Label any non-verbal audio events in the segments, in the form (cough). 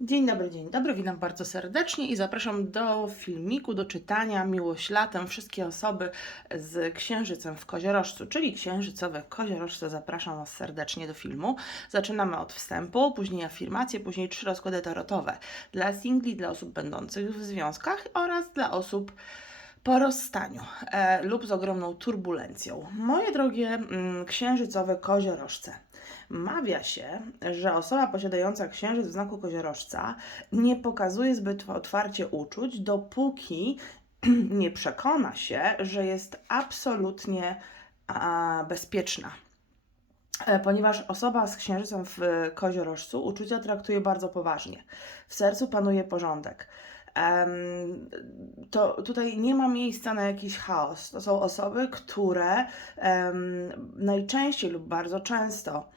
Dzień dobry, dzień dobry, witam bardzo serdecznie i zapraszam do filmiku, do czytania Miłość latem. Wszystkie osoby z księżycem w koziorożcu, czyli księżycowe koziorożce, zapraszam Was serdecznie do filmu. Zaczynamy od wstępu, później afirmacje, później trzy rozkłady tarotowe dla singli, dla osób będących w związkach oraz dla osób po rozstaniu e, lub z ogromną turbulencją. Moje drogie mm, księżycowe koziorożce, mawia się, że osoba posiadająca księżyc w znaku koziorożca nie pokazuje zbyt otwarcie uczuć, dopóki (clears throat) nie przekona się, że jest absolutnie a, bezpieczna. E, Ponieważ osoba z księżycem w koziorożcu uczucia traktuje bardzo poważnie. W sercu panuje porządek. To tutaj nie ma miejsca na jakiś chaos. To są osoby, które najczęściej lub bardzo często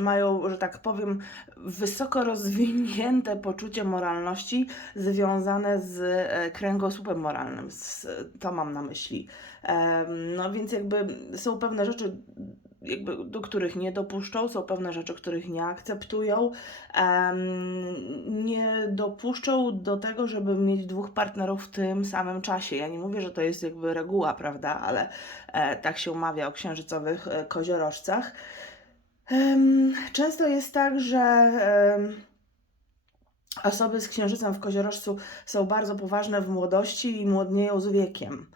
mają, że tak powiem, wysoko rozwinięte poczucie moralności związane z e, kręgosłupem moralnym. To mam na myśli. No więc jakby są pewne rzeczy, jakby, do których nie dopuszczą, są pewne rzeczy, których nie akceptują. Em, nie dopuszczą do tego, żeby mieć dwóch partnerów w tym samym czasie. Ja nie mówię, że to jest jakby reguła, prawda, ale e, tak się mawia o księżycowych e, koziorożcach. Em, często jest tak, że osoby z księżycem w koziorożcu są bardzo poważne w młodości i młodnieją z wiekiem.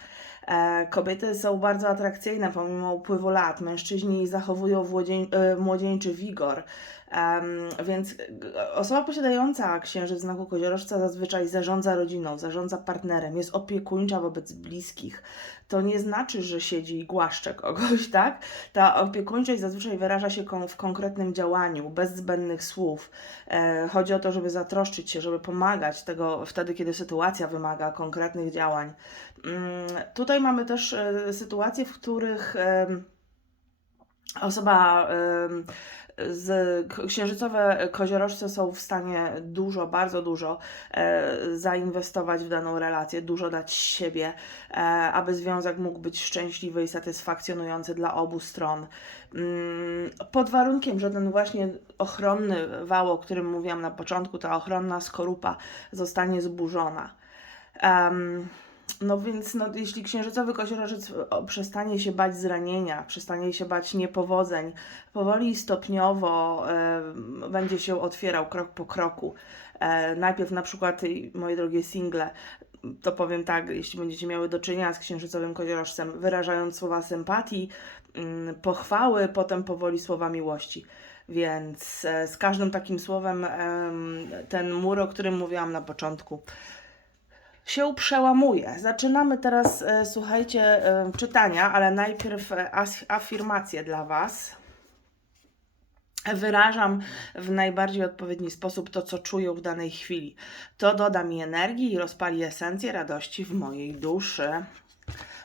E, Kobiety są bardzo atrakcyjne pomimo upływu lat. Mężczyźni zachowują e, młodzieńczy wigor. Em, więc g- osoba posiadająca księżyc w znaku koziorożca zazwyczaj zarządza rodziną, zarządza partnerem, jest opiekuńcza wobec bliskich. To nie znaczy, że siedzi i głaszcze kogoś, (laughs) tak? Ta opiekuńczość zazwyczaj wyraża się kon- w konkretnym działaniu, bez zbędnych słów. E, chodzi o to, żeby zatroszczyć się, żeby pomagać tego wtedy, kiedy sytuacja wymaga konkretnych działań. Mm, Tutaj mamy też e, sytuacje, w których em, osoba z księżycowe koziorożce są w stanie dużo, bardzo dużo e, zainwestować w daną relację, dużo dać siebie, e, aby związek mógł być szczęśliwy i satysfakcjonujący dla obu stron. Mm, Pod warunkiem, że ten właśnie ochronny wał, o którym mówiłam na początku, ta ochronna skorupa zostanie zburzona. Em, no więc no, jeśli księżycowy koziorożec przestanie się bać zranienia, przestanie się bać niepowodzeń, powoli i stopniowo będzie się otwierał krok po kroku. E, najpierw na przykład, moje drogie single, to powiem tak, jeśli będziecie miały do czynienia z księżycowym koziorożcem, wyrażając słowa sympatii, mm, pochwały, potem powoli słowa miłości. Więc e, z każdym takim słowem em, ten mur, o którym mówiłam na początku, się przełamuje. Zaczynamy teraz, e, słuchajcie, e, czytania, ale najpierw e, afirmacje dla Was. Wyrażam w najbardziej odpowiedni sposób to, co czuję w danej chwili. To doda mi energii i rozpali esencję radości w mojej duszy.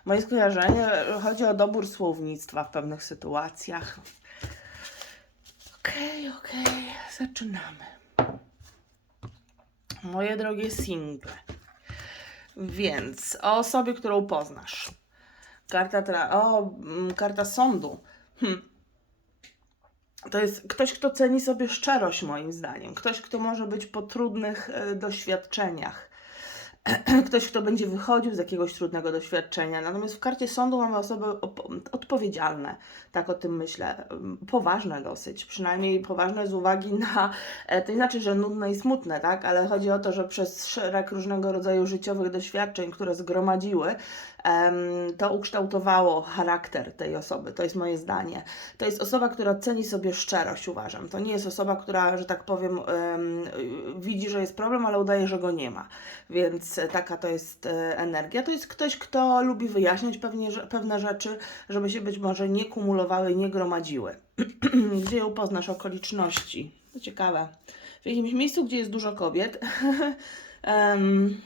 Moje skojarzenie chodzi o dobór słownictwa w pewnych sytuacjach. Okej, okej, zaczynamy. Moje drogie single. Więc o osobie, którą poznasz. Karta, tra- o, mm, karta sądu. Hm. To jest ktoś, kto ceni sobie szczerość, moim zdaniem. Ktoś, kto może być po trudnych e, doświadczeniach. (clears throat) Ktoś, kto będzie wychodził z jakiegoś trudnego doświadczenia. Natomiast w karcie sądu mamy osoby odpowiedzialne, tak o tym myślę, poważne dosyć, przynajmniej poważne z uwagi na, e, to nie znaczy, że nudne i smutne, tak, ale chodzi o to, że przez szereg różnego rodzaju życiowych doświadczeń, które zgromadziły, to ukształtowało charakter tej osoby. To jest moje zdanie. To jest osoba, która ceni sobie szczerość, uważam. To nie jest osoba, która, że tak powiem, em, widzi, że jest problem, ale udaje, że go nie ma. Więc taka to jest e, energia. To jest ktoś, kto lubi wyjaśniać pewnie, pewne rzeczy, żeby się być może nie kumulowały, nie gromadziły. (clears throat) Gdzie ją poznasz okoliczności? To ciekawe. W jakimś miejscu, gdzie jest dużo kobiet. (laughs) Em,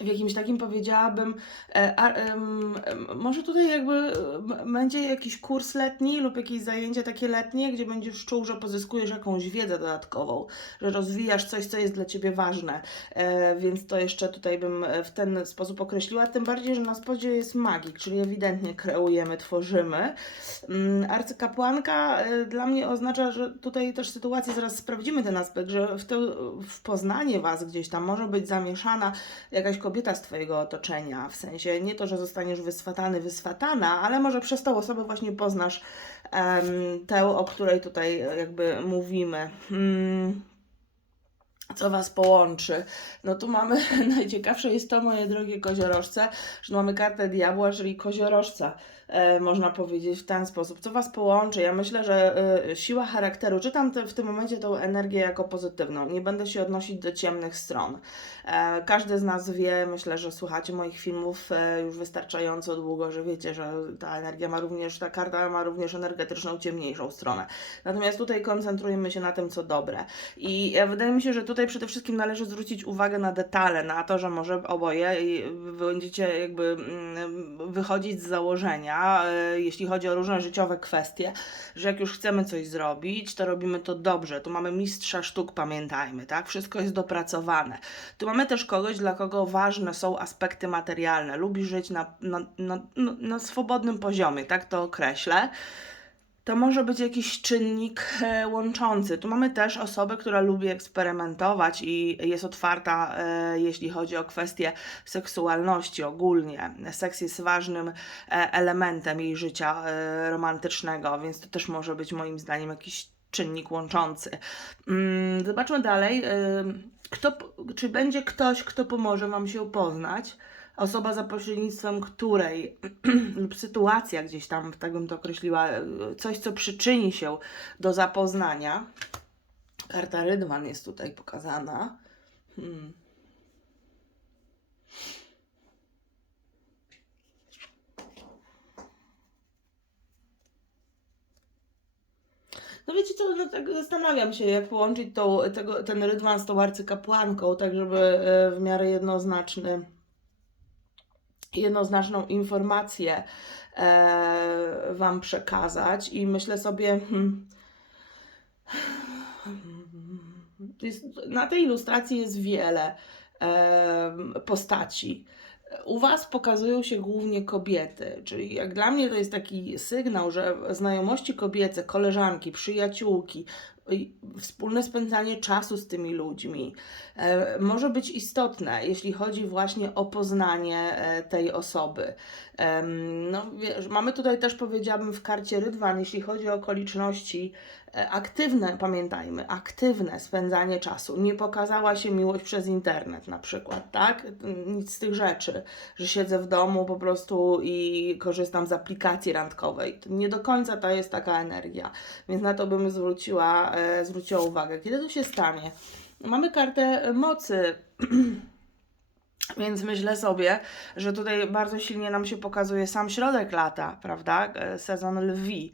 w jakimś takim powiedziałabym, e, a, em, może tutaj jakby będzie jakiś kurs letni lub jakieś zajęcie takie letnie, gdzie będziesz czuł, że pozyskujesz jakąś wiedzę dodatkową, że rozwijasz coś, co jest dla Ciebie ważne, e, więc to jeszcze tutaj bym e, w ten sposób określiła, tym bardziej, że na spodzie jest magik, czyli ewidentnie kreujemy, tworzymy. Mm, Arcykapłanka e, dla mnie oznacza, że tutaj też sytuację, zaraz sprawdzimy ten aspekt, że w, to, w poznanie Was gdzieś tam może być zamieszana jakaś kobieta z Twojego otoczenia, w sensie nie to, że zostaniesz wyswatany, wyswatana, ale może przez tą osobę właśnie poznasz em, tę, o której tutaj e, jakby mówimy. Hmm. Co Was połączy? No tu mamy, (laughs) najciekawsze jest to, moje drogie koziorożce, że mamy kartę diabła, czyli koziorożca, można powiedzieć w ten sposób. Co Was połączy? Ja myślę, że e, siła charakteru, czytam w tym momencie tą energię jako pozytywną. Nie będę się odnosić do ciemnych stron. E, każdy z nas wie, myślę, że słuchacie moich filmów e, już wystarczająco długo, że wiecie, że ta energia ma również, ta karta ma również energetyczną, ciemniejszą stronę. Natomiast tutaj koncentrujemy się na tym, co dobre. I e, wydaje mi się, że tutaj przede wszystkim należy zwrócić uwagę na detale, na to, że może oboje będziecie jakby mm, wychodzić z założenia, e, jeśli chodzi o różne życiowe kwestie, że jak już chcemy coś zrobić, to robimy to dobrze. Tu mamy mistrza sztuk, pamiętajmy, tak? Wszystko jest dopracowane. Tu mamy też kogoś, dla kogo ważne są aspekty materialne. Lubi żyć na, na, na, na, na swobodnym poziomie, tak to określę to może być jakiś czynnik e, łączący. Tu mamy też osobę, która lubi eksperymentować i jest otwarta, e, jeśli chodzi o kwestie seksualności ogólnie. Seks jest ważnym e, elementem jej życia romantycznego, więc to też może być moim zdaniem jakiś czynnik łączący. Mm, Zobaczmy dalej. Kto, czy będzie ktoś, kto pomoże Wam się poznać? Osoba za pośrednictwem której (clears throat) lub sytuacja gdzieś tam, tak bym to określiła, coś, co przyczyni się do zapoznania. Karta Rydwan jest tutaj pokazana. Hmm. No wiecie co, no tak zastanawiam się, jak połączyć tą, tego, ten rydwan z tą arcykapłanką, tak żeby e, w miarę jednoznaczny, jednoznaczną informację e, Wam przekazać i myślę sobie, hmm, jest, na tej ilustracji jest wiele em, postaci. U Was pokazują się głównie kobiety, czyli jak dla mnie to jest taki sygnał, że znajomości kobiece, koleżanki, przyjaciółki, wspólne spędzanie czasu z tymi ludźmi e, może być istotne, jeśli chodzi właśnie o poznanie e, tej osoby. No, mamy tutaj też, powiedziałabym, w karcie Rydwan, jeśli chodzi o okoliczności e, aktywne, pamiętajmy, aktywne spędzanie czasu. Nie pokazała się miłość przez internet na przykład, tak? Nic z tych rzeczy, że siedzę w domu po prostu i korzystam z aplikacji randkowej. Nie do końca to jest taka energia, więc na to bym zwróciła, e, zwróciła uwagę. Kiedy to się stanie? Mamy kartę mocy. (clears throat) Więc myślę sobie, że tutaj bardzo silnie nam się pokazuje sam środek lata, prawda? E, Sezon lwi.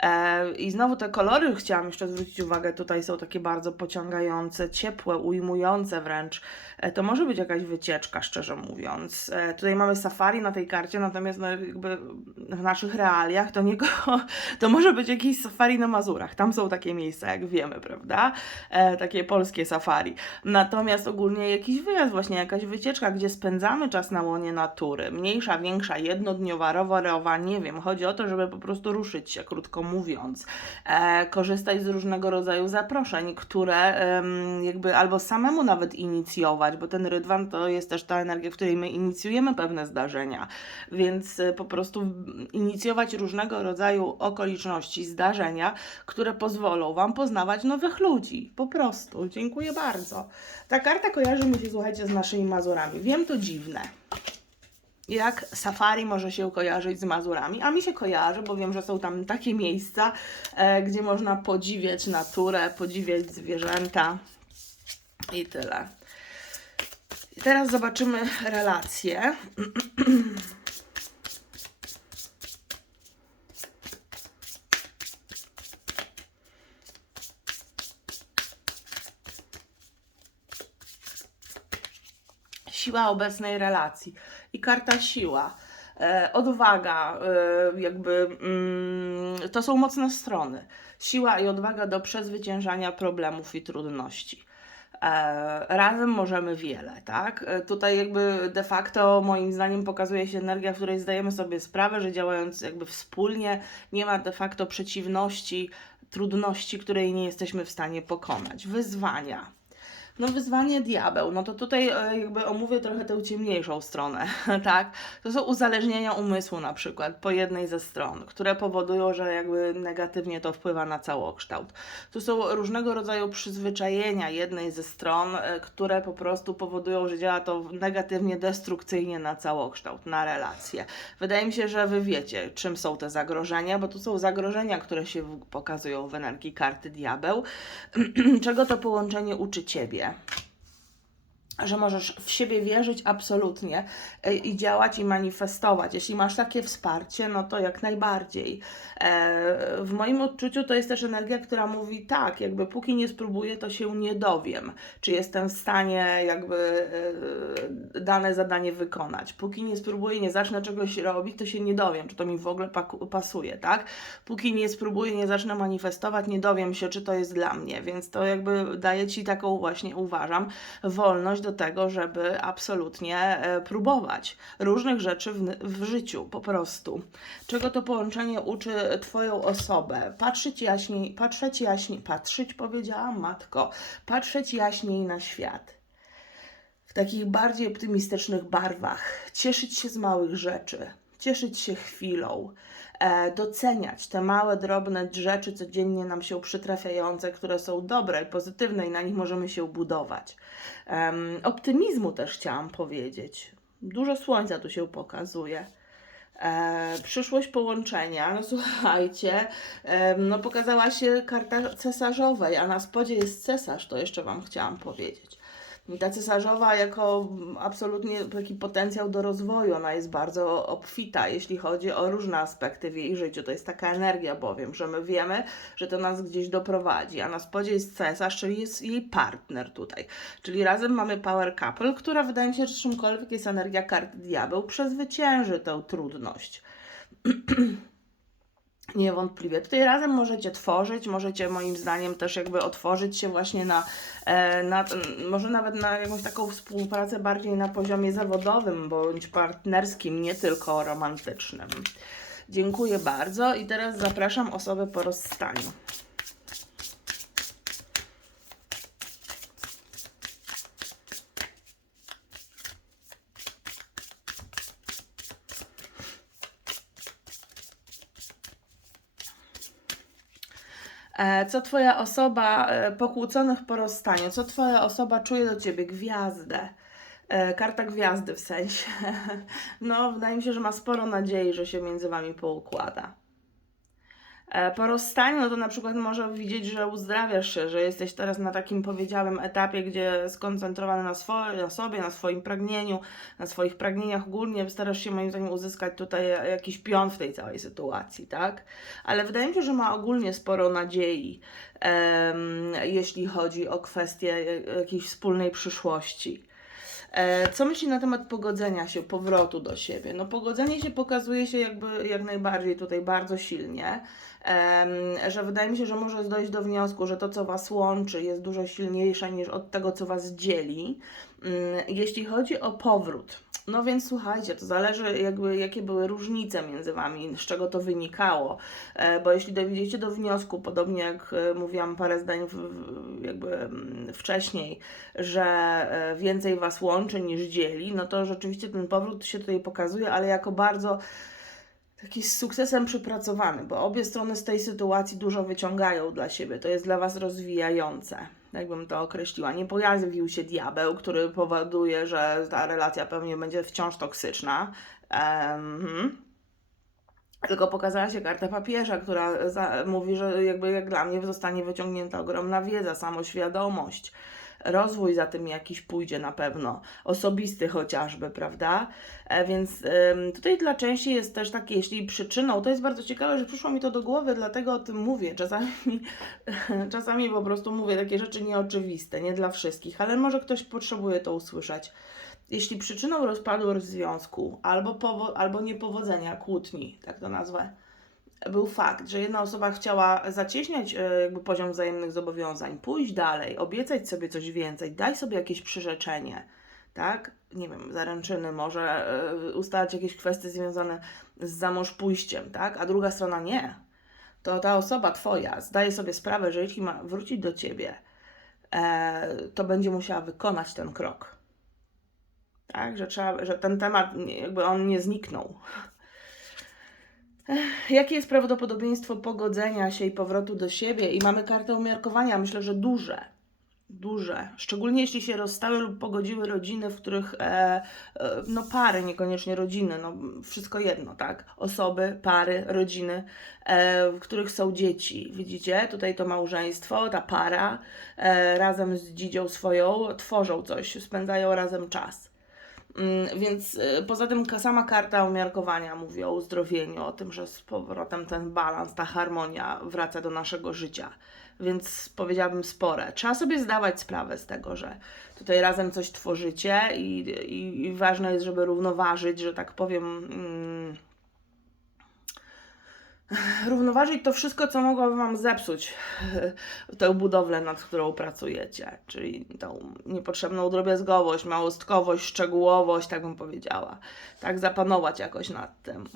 E, I znowu te kolory chciałam jeszcze zwrócić uwagę, tutaj są takie bardzo pociągające, ciepłe, ujmujące wręcz. E, To może być jakaś wycieczka, szczerze mówiąc. E, Tutaj mamy safari na tej karcie, natomiast no, jakby w naszych realiach to, nie, (laughs) to może być jakieś safari na Mazurach. Tam są takie miejsca, jak wiemy, prawda? Takie polskie safari. Natomiast ogólnie jakiś wyjazd, właśnie jakaś wycieczka, gdzie spędzamy czas na łonie natury. Mniejsza, większa, jednodniowa, rowerowa, nie wiem. Chodzi o to, żeby po prostu ruszyć się, krótko mówiąc. E, korzystać z różnego rodzaju zaproszeń, które jakby albo samemu nawet inicjować, bo ten rydwan to jest też ta energia, w której my inicjujemy pewne zdarzenia. Więc e, po prostu inicjować różnego rodzaju okoliczności, zdarzenia, które pozwolą Wam poznawać nowych ludzi. Po prostu. Dziękuję bardzo. Ta karta kojarzy mi się, słuchajcie, z naszymi Mazurami. Wiem, to dziwne. Jak safari może się kojarzyć z Mazurami, a mi się kojarzy, bo wiem, że są tam takie miejsca, e, gdzie można podziwiać naturę, podziwiać zwierzęta i tyle. I teraz zobaczymy relacje. siła obecnej relacji i karta siła. E, odwaga, e, jakby mm, to są mocne strony. Siła i odwaga do przezwyciężania problemów i trudności. E, razem możemy wiele, tak? Tutaj jakby de facto moim zdaniem pokazuje się energia, w której zdajemy sobie sprawę, że działając jakby wspólnie nie ma de facto przeciwności, trudności, której nie jesteśmy w stanie pokonać. Wyzwania. No wyzwanie diabeł, no to tutaj e, jakby omówię trochę tę ciemniejszą stronę, (laughs) tak? To są uzależnienia umysłu na przykład po jednej ze stron, które powodują, że jakby negatywnie to wpływa na całokształt. Tu są różnego rodzaju przyzwyczajenia jednej ze stron, e, które po prostu powodują, że działa to negatywnie, destrukcyjnie na całokształt, na relacje. Wydaje mi się, że Wy wiecie, czym są te zagrożenia, bo tu są zagrożenia, które się pokazują w energii karty diabeł. (clears throat) Czego to połączenie uczy Ciebie? все. Że możesz w siebie wierzyć absolutnie e, i działać i manifestować. Jeśli masz takie wsparcie, no to jak najbardziej. E, W moim odczuciu to jest też energia, która mówi tak, jakby póki nie spróbuję, to się nie dowiem, czy jestem w stanie jakby e, dane zadanie wykonać. Póki nie spróbuję, nie zacznę czegoś robić, to się nie dowiem, czy to mi w ogóle pasuje, tak? Póki nie spróbuję, nie zacznę manifestować, nie dowiem się, czy to jest dla mnie, więc to jakby daje Ci taką właśnie, uważam, wolność do tego, żeby absolutnie e, próbować różnych rzeczy w, w życiu, po prostu. Czego to połączenie uczy Twoją osobę? Patrzeć jaśniej, patrzeć jaśniej, patrzeć powiedziałam, matko, patrzeć jaśniej na świat w takich bardziej optymistycznych barwach, cieszyć się z małych rzeczy, cieszyć się chwilą, e, doceniać te małe, drobne rzeczy codziennie nam się przytrafiające, które są dobre i pozytywne i na nich możemy się budować. Optymizmu też chciałam powiedzieć. Dużo słońca tu się pokazuje. E, przyszłość połączenia, no słuchajcie, em, no pokazała się karta cesarzowej, a na spodzie jest cesarz, to jeszcze Wam chciałam powiedzieć. Ta cesarzowa jako absolutnie taki potencjał do rozwoju, ona jest bardzo obfita, jeśli chodzi o różne aspekty w jej życiu. To jest taka energia bowiem, że my wiemy, że to nas gdzieś doprowadzi, a na spodzie jest cesarz, czyli jest jej partner tutaj. Czyli razem mamy power couple, która wydaje mi się, że czymkolwiek jest energia karty diabeł, przezwycięży tę trudność. (clears throat) Niewątpliwie. Tutaj razem możecie tworzyć, możecie moim zdaniem też jakby otworzyć się właśnie na, e, na może nawet na jakąś taką współpracę bardziej na poziomie zawodowym bądź partnerskim, nie tylko romantycznym. Dziękuję bardzo i teraz zapraszam osobę po rozstaniu. Co Twoja osoba e, pokłóconych po rozstaniu, co Twoja osoba czuje do Ciebie? Gwiazdę. E, Karta gwiazdy w sensie. (laughs) No, wydaje mi się, że ma sporo nadziei, że się między Wami poukłada. E, Po rozstaniu, no to na przykład może widzieć, że uzdrawiasz się, że jesteś teraz na takim powiedziałym etapie, gdzie skoncentrowany na, swoje, na sobie, na swoim pragnieniu, na swoich pragnieniach ogólnie, starasz się moim zdaniem uzyskać tutaj jakiś pion w tej całej sytuacji, tak? Ale wydaje mi się, że ma ogólnie sporo nadziei, jeśli chodzi o kwestię e, jakiejś wspólnej przyszłości. E, Co myśli na temat pogodzenia się, powrotu do siebie? No pogodzenie się pokazuje się jakby jak najbardziej tutaj bardzo silnie, że wydaje mi się, że może dojść do wniosku, że to, co Was łączy, jest dużo silniejsze niż od tego, co Was dzieli. Mm, Jeśli chodzi o powrót, no więc słuchajcie, to zależy jakby jakie były różnice między Wami, z czego to wynikało, E, bo jeśli dowiedziecie do wniosku, podobnie jak e, mówiłam parę zdań w- jakby mm, wcześniej, że e, więcej Was łączy niż dzieli, no to rzeczywiście ten powrót się tutaj pokazuje, ale jako bardzo taki z sukcesem przypracowany, bo obie strony z tej sytuacji dużo wyciągają dla siebie. To jest dla Was rozwijające, jakbym to określiła. Nie pojawił się diabeł, który powoduje, że ta relacja pewnie będzie wciąż toksyczna. Em, tylko pokazała się karta papieża, która mówi, że jakby jak dla mnie zostanie wyciągnięta ogromna wiedza, samoświadomość, rozwój za tym jakiś pójdzie na pewno, osobisty chociażby, prawda? E, więc tutaj dla części jest też takie, jeśli przyczyną, to jest bardzo ciekawe, że przyszło mi to do głowy, dlatego o tym mówię. Czasami, (laughs) czasami po prostu mówię takie rzeczy nieoczywiste, nie dla wszystkich, ale może ktoś potrzebuje to usłyszeć. Jeśli przyczyną rozpadu związku albo, albo niepowodzenia, kłótni, tak to nazwę, był fakt, że jedna osoba chciała zacieśniać e, jakby poziom wzajemnych zobowiązań, pójść dalej, obiecać sobie coś więcej, daj sobie jakieś przyrzeczenie, tak? Nie wiem, zaręczyny, może e, ustalać jakieś kwestie związane z zamąż pójściem, tak? A druga strona nie. To ta osoba twoja zdaje sobie sprawę, że jeśli ma wrócić do ciebie, e, to będzie musiała wykonać ten krok. Tak, że, trzeba, że ten temat, jakby on nie zniknął. Jakie jest prawdopodobieństwo pogodzenia się i powrotu do siebie? I mamy kartę umiarkowania, myślę, że duże. Duże. Szczególnie jeśli się rozstały lub pogodziły rodziny, w których, e, e, no pary, niekoniecznie rodziny, no wszystko jedno, tak? Osoby, pary, rodziny, e, w których są dzieci. Widzicie? Tutaj to małżeństwo, ta para e, razem z dzidzią swoją tworzą coś, spędzają razem czas. Mm, Więc y, poza tym sama karta umiarkowania mówi o uzdrowieniu, o tym, że z powrotem ten balans, ta harmonia wraca do naszego życia. Więc powiedziałabym spore. Trzeba sobie zdawać sprawę z tego, że tutaj razem coś tworzycie i, i, i ważne jest, żeby równoważyć, że tak powiem. Mm, równoważyć to wszystko, co mogłoby Wam zepsuć tę budowlę, nad którą pracujecie, czyli tą niepotrzebną drobiazgowość, małostkowość, szczegółowość, tak bym powiedziała. Tak zapanować jakoś nad tym.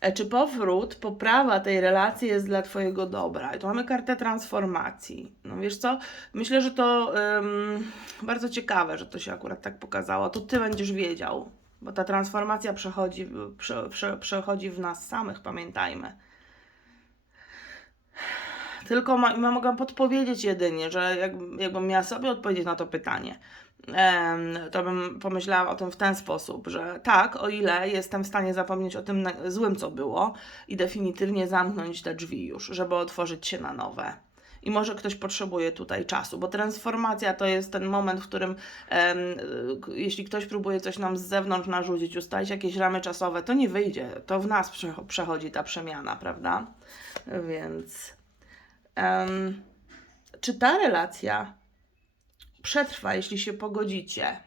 E, Czy powrót, poprawa tej relacji jest dla Twojego dobra? I tu mamy kartę transformacji. No wiesz co, myślę, że to ym, bardzo ciekawe, że to się akurat tak pokazało. To Ty będziesz wiedział, bo ta transformacja przechodzi, prze, prze, przechodzi w nas samych, pamiętajmy. Tylko ma, ma, mogę podpowiedzieć jedynie, że jak, jakbym miała sobie odpowiedzieć na to pytanie, to bym pomyślała o tym w ten sposób, że tak, o ile jestem w stanie zapomnieć o tym złym, co było i definitywnie zamknąć te drzwi już, żeby otworzyć się na nowe. I może ktoś potrzebuje tutaj czasu, bo transformacja to jest ten moment, w którym em, jeśli ktoś próbuje coś nam z zewnątrz narzucić, ustalić jakieś ramy czasowe, to nie wyjdzie. To w nas przecho- przechodzi ta przemiana, prawda? Więc em, czy ta relacja przetrwa, jeśli się pogodzicie?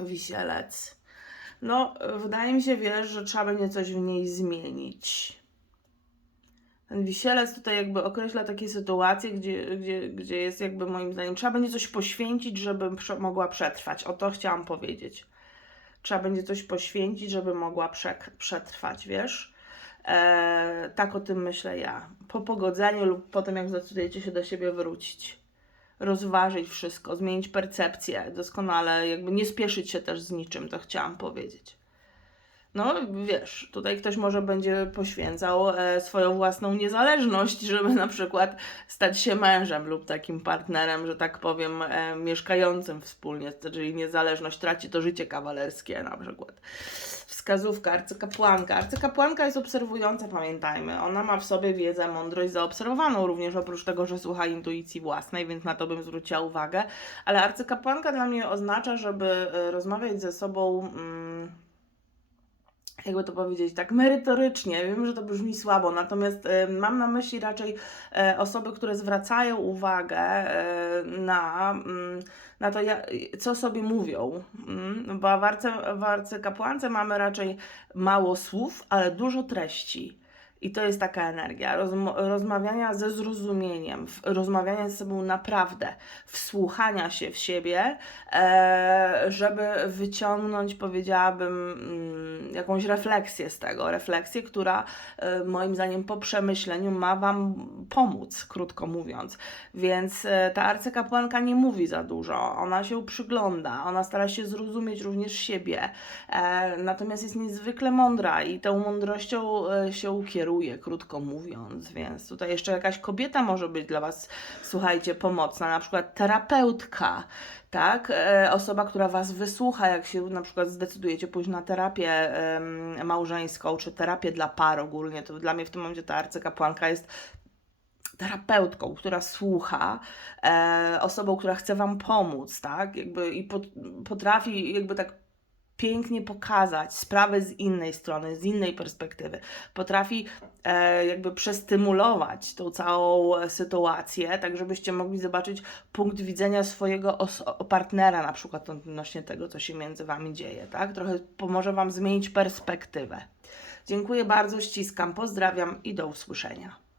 Wisielec. No, wydaje mi się, wiesz, że trzeba będzie coś w niej zmienić. Ten wisielec tutaj jakby określa takie sytuacje, gdzie, gdzie, gdzie jest jakby moim zdaniem, trzeba będzie coś poświęcić, żeby prze, mogła przetrwać. O to chciałam powiedzieć. Trzeba będzie coś poświęcić, żeby mogła przetrwać, wiesz? E, tak o tym myślę ja. Po pogodzeniu lub po tym, jak zdecydujecie się do siebie wrócić. Rozważyć wszystko, zmienić percepcję doskonale, jakby nie spieszyć się też z niczym, to chciałam powiedzieć. No, wiesz, tutaj ktoś może będzie poświęcał e, swoją własną niezależność, żeby na przykład stać się mężem lub takim partnerem, że tak powiem, e, mieszkającym wspólnie, czyli niezależność traci to życie kawalerskie na przykład. Wskazówka, arcykapłanka. Arcykapłanka jest obserwująca, pamiętajmy. Ona ma w sobie wiedzę, mądrość zaobserwowaną, również oprócz tego, że słucha intuicji własnej, więc na to bym zwróciła uwagę. Ale arcykapłanka dla mnie oznacza, żeby e, rozmawiać ze sobą. Mm, jakby to powiedzieć, tak merytorycznie. Wiem, że to brzmi słabo, natomiast e, mam na myśli raczej e, osoby, które zwracają uwagę e, na, mm, na to, co sobie mówią. Mm, bo w, arce, w arcykapłance mamy raczej mało słów, ale dużo treści. I to jest taka energia. Rozmawiania ze zrozumieniem, rozmawiania ze sobą naprawdę, wsłuchania się w siebie, e, żeby wyciągnąć, powiedziałabym, mm, jakąś refleksję z tego. Refleksję, która e, moim zdaniem po przemyśleniu ma Wam pomóc, krótko mówiąc. Więc e, ta arcykapłanka nie mówi za dużo, ona się przygląda, ona stara się zrozumieć również siebie, e, natomiast jest niezwykle mądra i tą mądrością e, się kieruje, krótko mówiąc. Więc tutaj jeszcze jakaś kobieta może być dla Was, słuchajcie, pomocna, na przykład terapeutka tak? E, Osoba, która Was wysłucha, jak się na przykład zdecydujecie pójść na terapię em, małżeńską, czy terapię dla par ogólnie, to dla mnie w tym momencie ta arcykapłanka jest terapeutką, która słucha, e, osobą, która chce Wam pomóc, tak? Jakby i pot, potrafi jakby tak pięknie pokazać sprawę z innej strony, z innej perspektywy. Potrafi e, jakby przestymulować tą całą e, sytuację, tak żebyście mogli zobaczyć punkt widzenia swojego partnera, na przykład odnośnie tego, co się między Wami dzieje, tak? Trochę pomoże Wam zmienić perspektywę. Dziękuję bardzo, ściskam, pozdrawiam i do usłyszenia.